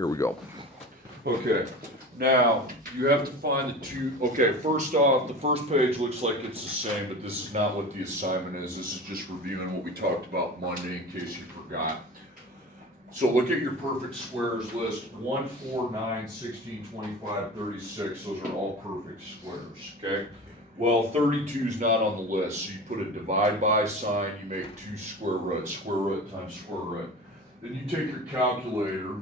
Here we go. Okay, now you have to find the two. Okay, first off, the first page looks like it's the same, but this is not what the assignment is. This is just reviewing what we talked about Monday in case you forgot. So look at your perfect squares list, 1, 4, 9, 16, 25, 36, those are all perfect squares, okay? Well, 32 is not on the list, so you put a divide by sign, you make 2 square root times square root. Then you take your calculator,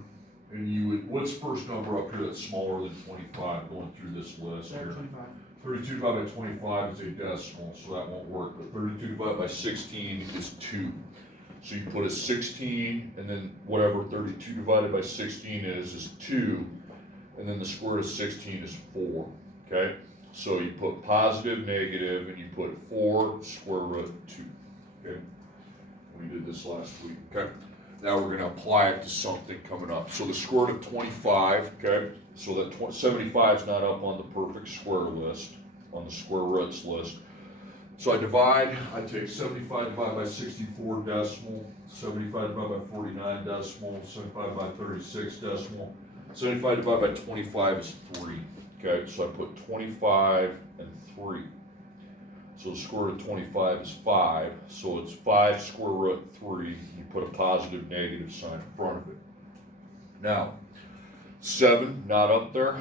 and you would, what's the first number up here that's smaller than 25 going through this list here? 25. 32 divided by 25 is a decimal, so that won't work, but 32 divided by 16 is 2. So you put a 16, and then whatever 32 divided by 16 is 2, and then the square root of 16 is 4, okay? So you put positive, negative, and you put 4 square root 2, okay? We did this last week, okay? Now we're gonna apply it to something coming up. So the square root of 25, okay? So that 75 is not up on the perfect square list, on the square roots list. So I take 75 divided by 64 decimal, 75 divided by 49 decimal, 75 by 36 decimal, 75 divided by 25 is 3, okay? So I put 25 and 3. So the square root of 25 is 5, so it's 5 square root 3, you put a positive negative sign in front of it. Now, 7, not up there.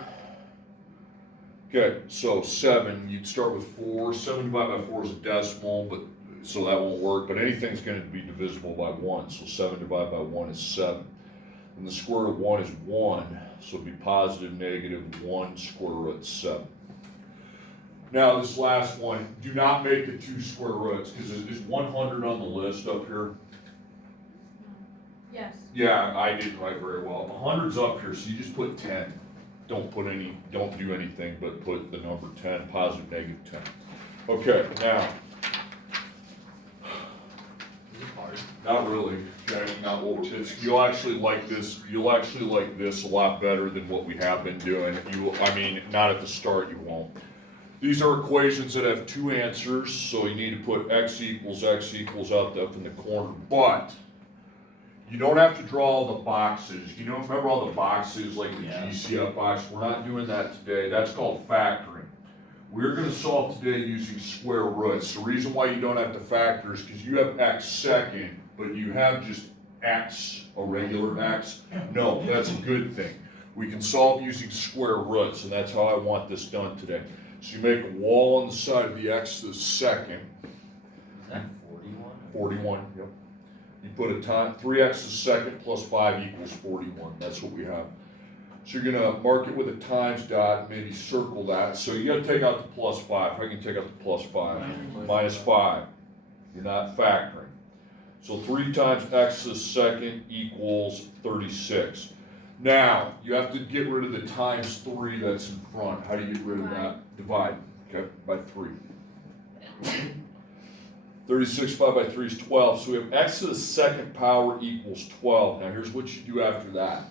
Okay, so 7, you'd start with 4. 7 divided by 4 is a decimal, but so that won't work. But anything's going to be divisible by 1. So 7 divided by 1 is 7. And the square root of 1 is 1, so it'd be positive, negative 1 square root 7. Now this last one, do not make the 2 square roots because is 100 on the list up here? Yes. Yeah, I didn't write very well. 100's up here, so you just put 10. Don't do anything but put the number 10, positive, negative 10. Okay, now, not really, okay, not what it's, you'll actually like this a lot better than what we have been doing. Not at the start, you won't. These are equations that have 2 answers, so you need to put x equals out up in the corner, but you don't have to draw all the boxes. You know, remember all the boxes like the GCF box? We're not doing that today. That's called factoring. We're going to solve today using square roots. The reason why you don't have to factor is because you have x second, but you have just x, a regular x. No, that's a good thing. We can solve using square roots, and that's how I want this done today. So you make a wall on the side of the x to the second. Is that 41? 41, yep. You put a time, 3x to the second plus 5 equals 41. That's what we have. So you're going to mark it with a times dot, maybe circle that. So you got to take out the plus 5. I can take out the plus 5. Minus 5. You're not factoring. So 3 times x to the second equals 36. Now, you have to get rid of the times 3 that's in front. How do you get rid of that? Divide, okay, by 3. 36 divided by 3 is 12. So we have x to the second power equals 12. Now here's what you do after that.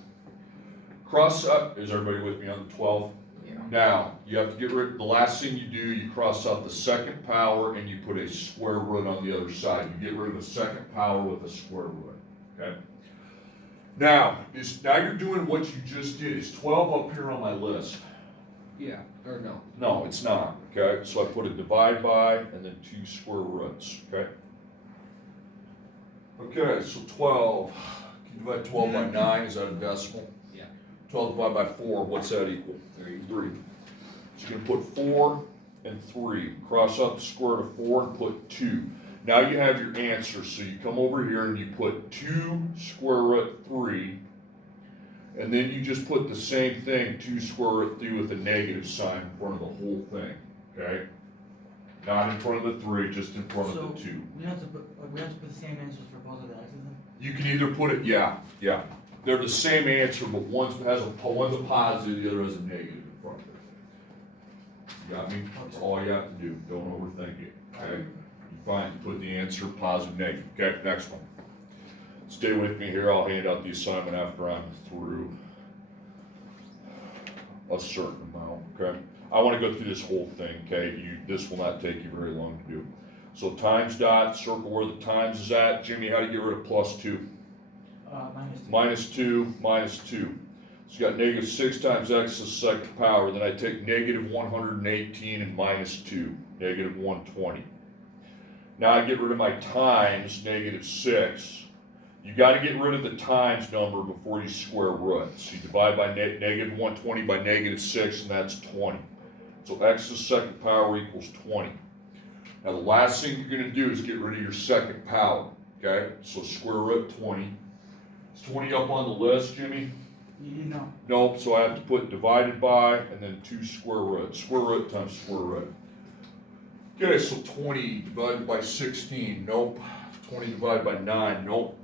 Cross up, is everybody with me on the 12? Yeah. Now, you have to get rid, the last thing you do, you cross out the second power and you put a square root on the other side. You get rid of the second power with a square root, okay? Now you're doing what you just did. Is 12 up here on my list? Yeah, or no. No, it's not, okay? So I put a divide by and then 2 square roots, okay? Okay, so 12, can you divide 12 by 9, is that a decimal? Yeah. 12 divided by 4, what's that equal? 3. So you're gonna put 4 and 3, cross out the square root of 4 and put 2. Now you have your answer, so you come over here and you put 2 square root 3, and then you just put the same thing, 2 square root 3 with a negative sign in front of the whole thing, okay? Not in front of the 3, just in front of the 2. We have to put the same answers for both of the x's then? You can either put it, yeah. They're the same answer, but one's a positive, the other has a negative in front of it. You got me? That's all you have to do. Don't overthink it, okay? Fine, put the answer positive, negative. Okay, next one. Stay with me here. I'll hand out the assignment after I'm through a certain amount, okay? I want to go through this whole thing, okay? This will not take you very long to do. So times dot, circle where the times is at. Jimmy, how do you get rid of plus 2? Minus 2. Minus 2, minus 2. So you got negative 6 times x to the second power. Then I take negative 118 and minus 2, negative 120. Now I get rid of my times negative 6. You got to get rid of the times number before you square root. So you divide by negative 120 by negative 6, and that's 20. So x to the second power equals 20. Now the last thing you're going to do is get rid of your second power. Okay? So square root 20. Is 20 up on the list, Jimmy? You know. Nope, so I have to put divided by and then 2 square root. Square root times square root. Okay, so 20 divided by 16. Nope. 20 divided by 9. Nope.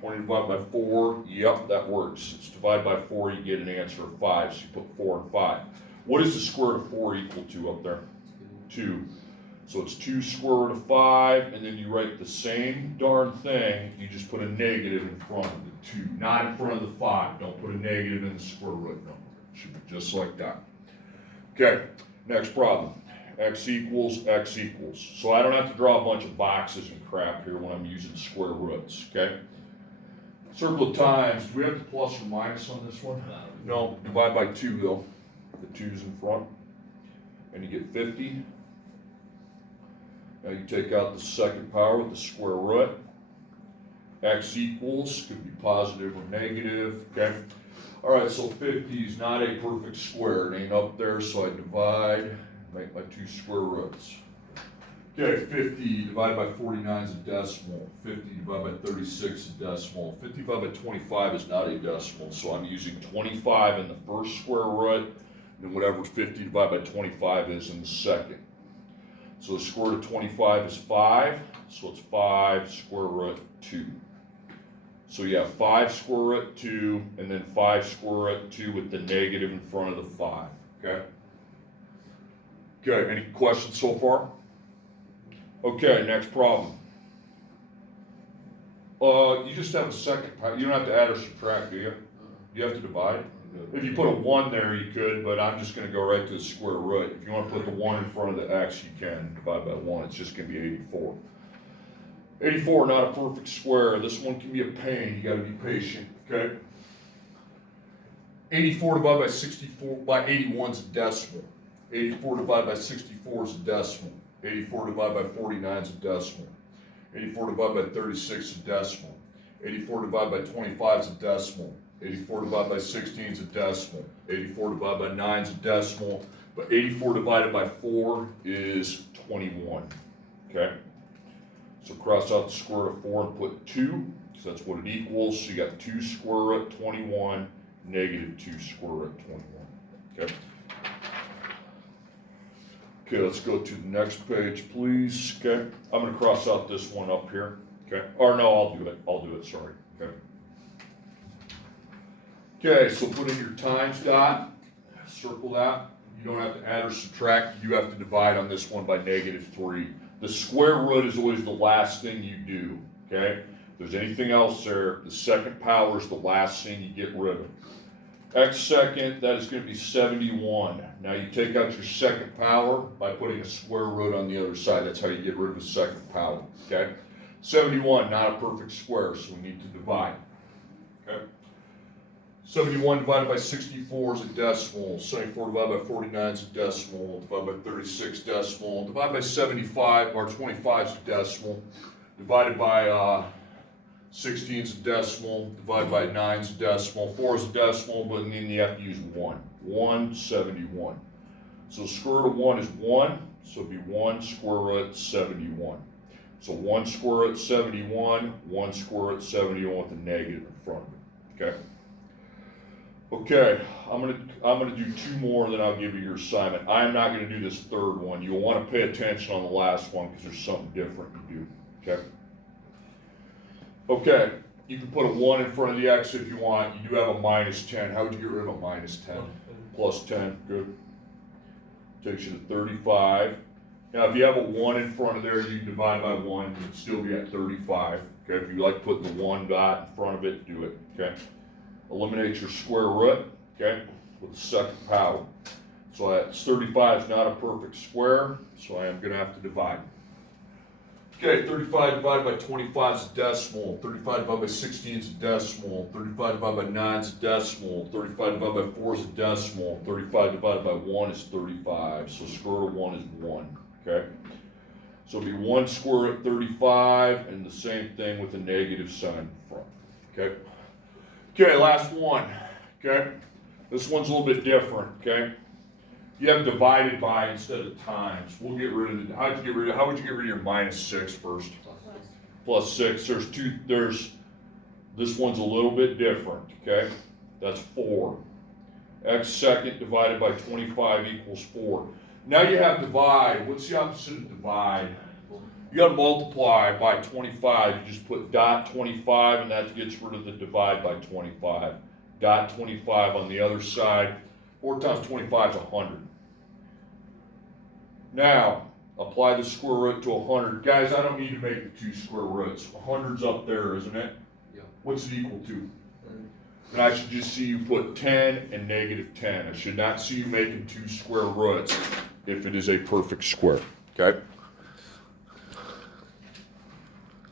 20 divided by 4. Yep, that works. It's divided by 4, you get an answer of 5. So you put 4 and 5. What is the square root of 4 equal to up there? 2. So it's 2 square root of 5, and then you write the same darn thing, you just put a negative in front of the 2, not in front of the 5. Don't put a negative in the square root number. It should be just like that. Okay, next problem. X equals, X equals. So I don't have to draw a bunch of boxes and crap here when I'm using square roots, okay? Circle of times, do we have the plus or minus on this one? No, divide by 2 though. The 2's in front. And you get 50. Now you take out the second power with the square root. X equals, could be positive or negative, okay? All right, so 50 is not a perfect square. It ain't up there, so I divide, make my 2 square roots. Okay, 50 divided by 49 is a decimal. 50 divided by 36 is a decimal. 50 divided by 25 is not a decimal, so I'm using 25 in the first square root, and then whatever 50 divided by 25 is in the second. So the square root of 25 is 5, so it's 5 square root 2. So you have 5 square root 2, and then 5 square root 2 with the negative in front of the 5, okay? Okay, any questions so far? Okay, next problem. You just have a second, you don't have to add or subtract, do you? You have to divide? If you put a 1 there, you could, but I'm just going to go right to the square root. If you want to put the 1 in front of the x, you can. Divide by 1, it's just going to be 84. 84, not a perfect square. This one can be a pain. You got to be patient, okay? 84 divided by 64 by 81 is a decimal. 84 divided by 64 is a decimal. 84 divided by 49 is a decimal. 84 divided by 36 is a decimal. 84 divided by 25 is a decimal. 84 divided by 16 is a decimal. 84 divided by 9 is a decimal. But 84 divided by 4 is 21. Okay? So cross out the square root of 4 and put 2, because that's what it equals. So you got 2 square root 21, negative 2 square root 21. Okay? Okay, let's go to the next page, please. Okay? I'm going to cross out this one up here. Okay? Or no, I'll do it, sorry. Okay? Okay, so put in your times dot, circle that. You don't have to add or subtract, you have to divide on this one by negative 3. The square root is always the last thing you do, okay? If there's anything else there, the second power is the last thing you get rid of. X second, that is going to be 71. Now you take out your second power by putting a square root on the other side. That's how you get rid of the second power, okay? 71, not a perfect square, so we need to divide, okay? 71 divided by 64 is a decimal. 74 divided by 49 is a decimal. Divided by 36 decimal. Divided by 75 or 25 is a decimal. Divided by 16 is a decimal. Divided by 9 is a decimal. 4 is a decimal, but then you have to use 1. 171. So square root of 1 is 1, so it'd be 1 square root 71. So 1 square root 71, 1 square root 71 with a negative in front of it. Okay. Okay, I'm gonna do 2 more, then I'll give you your assignment. I'm not gonna do this third one. You'll want to pay attention on the last one because there's something different you do. Okay. Okay, you can put a 1 in front of the x if you want. You do have a minus 10. How would you get rid of a minus 10? Plus 10, good. Takes you to 35. Now, if you have a 1 in front of there, you divide by 1, you'd still be at 35. Okay, if you like putting the 1 dot in front of it, do it. Okay. Eliminate your square root, okay, with the second power. So that's 35 is not a perfect square, so I am going to have to divide. Okay, 35 divided by 25 is a decimal, 35 divided by 16 is a decimal, 35 divided by 9 is a decimal, 35 divided by 4 is a decimal, 35 divided by 1 is 35, so square root of 1 is 1, okay? So it'll be 1 square root of 35, and the same thing with a negative sign in front, okay? Okay, last one, okay? This one's a little bit different, okay? You have divided by instead of times. We'll get rid of the, how would you get rid of your minus 6 first? Plus 6, this one's a little bit different, okay? That's 4. X second divided by 25 equals 4. Now you have divide. What's the opposite of divide? You gotta multiply by 25. You just put dot 25 and that gets rid of the divide by 25. Dot 25 on the other side. 4 times 25 is 100. Now, apply the square root to 100. Guys, I don't need to make the 2 square roots. 100's up there, isn't it? Yeah. What's it equal to? And I should just see you put 10 and negative 10. I should not see you making 2 square roots if it is a perfect square, okay?